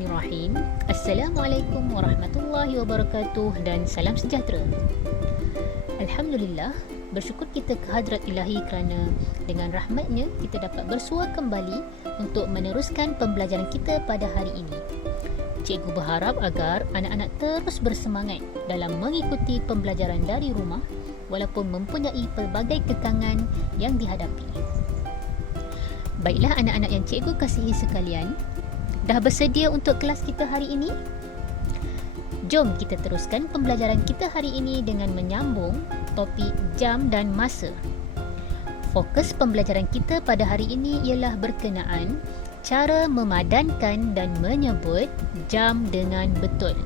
Bismillahirrahmanirrahim. Assalamualaikum warahmatullahi wabarakatuh dan salam sejahtera. Alhamdulillah, bersyukur kita ke hadrat ilahi kerana dengan rahmatnya kita dapat bersua kembali untuk meneruskan pembelajaran kita pada hari ini. Cikgu berharap agar anak-anak terus bersemangat dalam mengikuti pembelajaran dari rumah walaupun mempunyai pelbagai kekangan yang dihadapi. Baiklah anak-anak yang cikgu kasihi sekalian, dah bersedia untuk kelas kita hari ini? Jom kita teruskan pembelajaran kita hari ini dengan menyambung topik jam dan masa. Fokus pembelajaran kita pada hari ini ialah berkenaan cara memadankan dan menyebut jam dengan betul.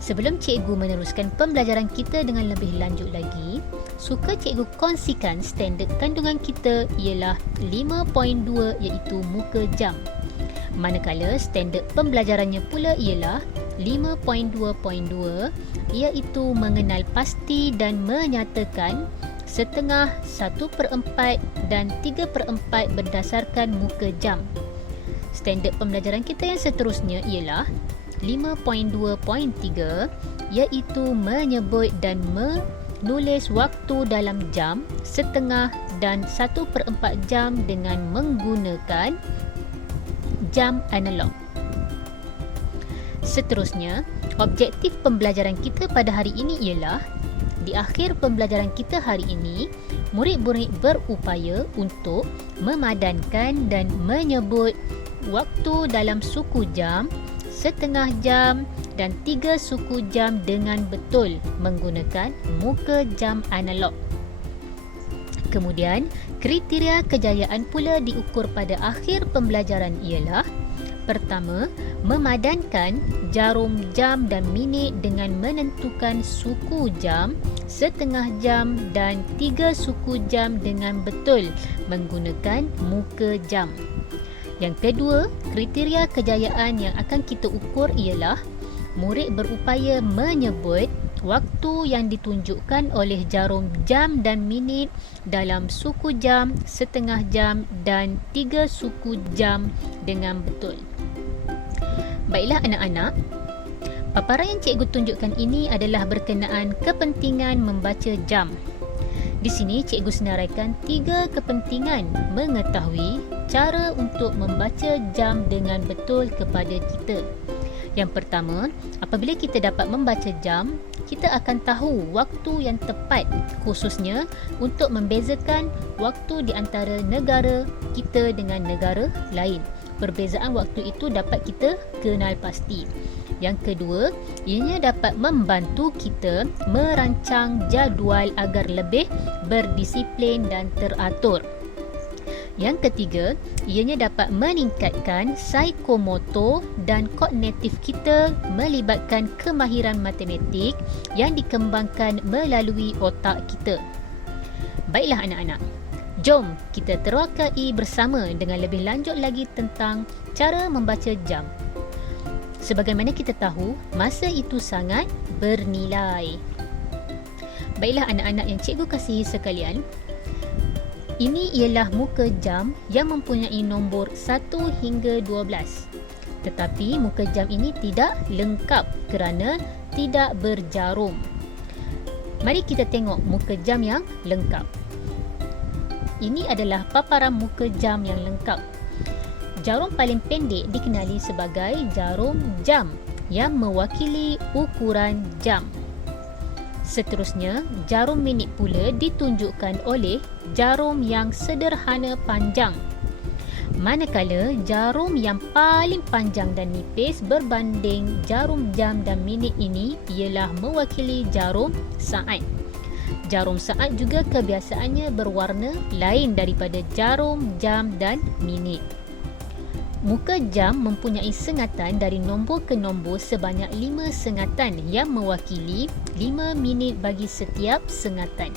Sebelum cikgu meneruskan pembelajaran kita dengan lebih lanjut lagi, suka cikgu kongsikan standard kandungan kita ialah 5.2 iaitu muka jam. Manakala standard pembelajarannya pula ialah 5.2.2 iaitu mengenal pasti dan menyatakan setengah, 1/4 dan 3/4 berdasarkan muka jam. Standard pembelajaran kita yang seterusnya ialah 5.2.3 iaitu menyebut dan menulis waktu dalam jam, setengah dan 1/4 jam dengan menggunakan jam analog. Seterusnya, objektif pembelajaran kita pada hari ini ialah di akhir pembelajaran kita hari ini, murid-murid berupaya untuk memadankan dan menyebut waktu dalam suku jam, setengah jam dan 3 suku jam dengan betul menggunakan muka jam analog. Kemudian, kriteria kejayaan pula diukur pada akhir pembelajaran ialah: pertama, memadankan jarum jam dan minit dengan menentukan suku jam, setengah jam dan 3 suku jam dengan betul menggunakan muka jam. Yang kedua, kriteria kejayaan yang akan kita ukur ialah murid berupaya menyebut waktu yang ditunjukkan oleh jarum jam dan minit dalam suku jam, setengah jam dan 3 suku jam dengan betul. Baiklah anak-anak, paparan yang cikgu tunjukkan ini adalah berkenaan kepentingan membaca jam. Di sini cikgu senaraikan 3 kepentingan mengetahui cara untuk membaca jam dengan betul kepada kita. Yang pertama, apabila kita dapat membaca jam, kita akan tahu waktu yang tepat, khususnya untuk membezakan waktu di antara negara kita dengan negara lain. Perbezaan waktu itu dapat kita kenal pasti. Yang kedua, ianya dapat membantu kita merancang jadual agar lebih berdisiplin dan teratur. Yang ketiga, ianya dapat meningkatkan psikomotor dan kognitif kita melibatkan kemahiran matematik yang dikembangkan melalui otak kita. Baiklah anak-anak, jom kita terokai bersama dengan lebih lanjut lagi tentang cara membaca jam. Sebagaimana kita tahu, masa itu sangat bernilai. Baiklah anak-anak yang cikgu kasihi sekalian, ini ialah muka jam yang mempunyai nombor 1 hingga 12. Tetapi muka jam ini tidak lengkap kerana tidak berjarum. Mari kita tengok muka jam yang lengkap. Ini adalah paparan muka jam yang lengkap. Jarum paling pendek dikenali sebagai jarum jam yang mewakili ukuran jam. Seterusnya, jarum minit pula ditunjukkan oleh jarum yang sederhana panjang. Manakala jarum yang paling panjang dan nipis berbanding jarum jam dan minit ini ialah mewakili jarum saat. Jarum saat juga kebiasaannya berwarna lain daripada jarum jam dan minit. Muka jam mempunyai sengatan dari nombor ke nombor sebanyak 5 sengatan yang mewakili 5 minit bagi setiap sengatan.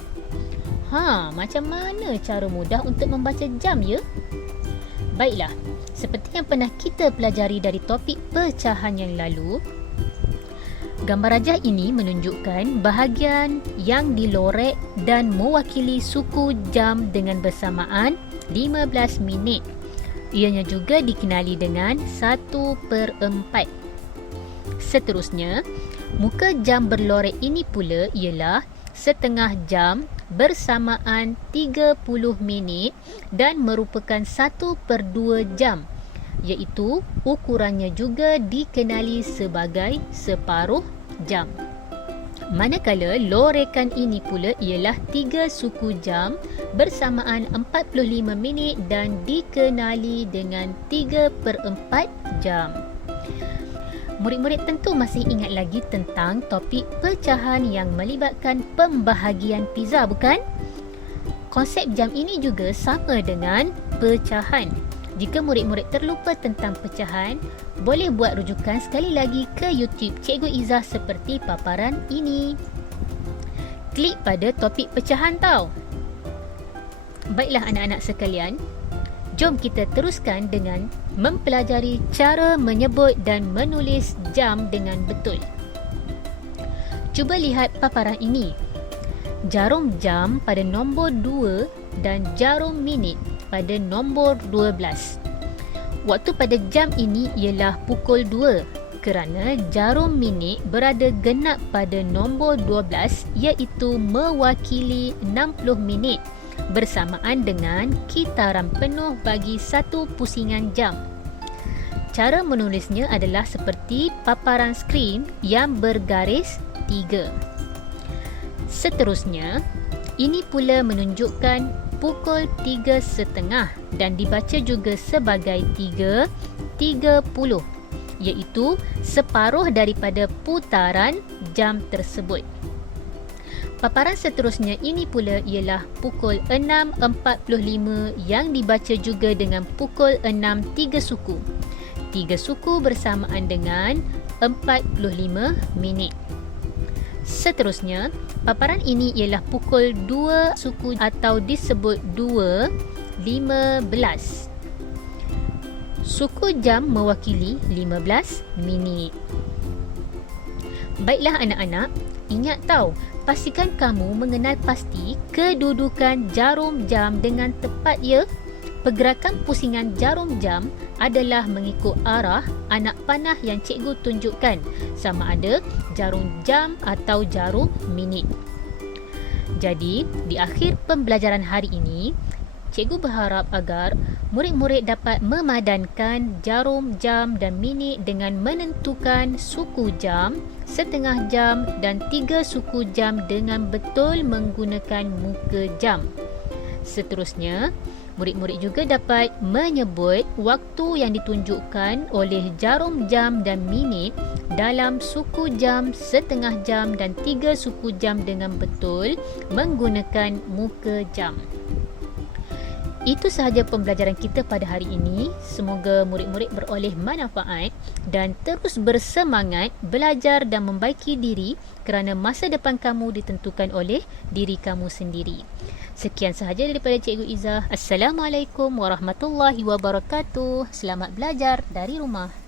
Macam mana cara mudah untuk membaca jam ya? Baiklah, seperti yang pernah kita pelajari dari topik pecahan yang lalu, gambar rajah ini menunjukkan bahagian yang dilorek dan mewakili suku jam dengan bersamaan 15 minit. Ianya juga dikenali dengan 1/4. Seterusnya, muka jam berlorek ini pula ialah setengah jam bersamaan 30 minit dan merupakan 1/2 jam, iaitu ukurannya juga dikenali sebagai separuh jam. Manakala lorekan ini pula ialah 3 suku jam bersamaan 45 minit dan dikenali dengan 3/4 jam. Murid-murid tentu masih ingat lagi tentang topik pecahan yang melibatkan pembahagian pizza, bukan? Konsep jam ini juga sama dengan pecahan. Jika murid-murid terlupa tentang pecahan, boleh buat rujukan sekali lagi ke YouTube Cikgu Izzah seperti paparan ini. Klik pada topik pecahan tau. Baiklah anak-anak sekalian, jom kita teruskan dengan mempelajari cara menyebut dan menulis jam dengan betul. Cuba lihat paparan ini. Jarum jam pada nombor 2 dan jarum minit pada nombor 12. Waktu pada jam ini ialah pukul 2 kerana jarum minit berada genap pada nombor 12 iaitu mewakili 60 minit bersamaan dengan kitaran penuh bagi satu pusingan jam. Cara menulisnya adalah seperti paparan skrin yang bergaris 3. Seterusnya, ini pula menunjukkan pukul 3.30 dan dibaca juga sebagai 3.30, iaitu separuh daripada putaran jam tersebut. Paparan seterusnya ini pula ialah pukul 6.45 yang dibaca juga dengan pukul 6 3 suku. 3 suku bersamaan dengan 45 minit. Seterusnya, paparan ini ialah pukul 2 suku atau disebut 2.15. Suku jam mewakili 15 minit. Baiklah anak-anak, ingat tahu, pastikan kamu mengenal pasti kedudukan jarum jam dengan tepat ya. Pergerakan pusingan jarum jam adalah mengikut arah anak panah yang cikgu tunjukkan, sama ada jarum jam atau jarum minit. Jadi, di akhir pembelajaran hari ini, cikgu berharap agar murid-murid dapat memadankan jarum jam dan minit dengan menentukan suku jam, setengah jam dan 3 suku jam dengan betul menggunakan muka jam. Seterusnya, murid-murid juga dapat menyebut waktu yang ditunjukkan oleh jarum jam dan minit dalam suku jam, setengah jam dan 3 suku jam dengan betul menggunakan muka jam. Itu sahaja pembelajaran kita pada hari ini. Semoga murid-murid beroleh manfaat dan terus bersemangat belajar dan membaiki diri kerana masa depan kamu ditentukan oleh diri kamu sendiri. Sekian sahaja daripada Cikgu Izzah. Assalamualaikum warahmatullahi wabarakatuh. Selamat belajar dari rumah.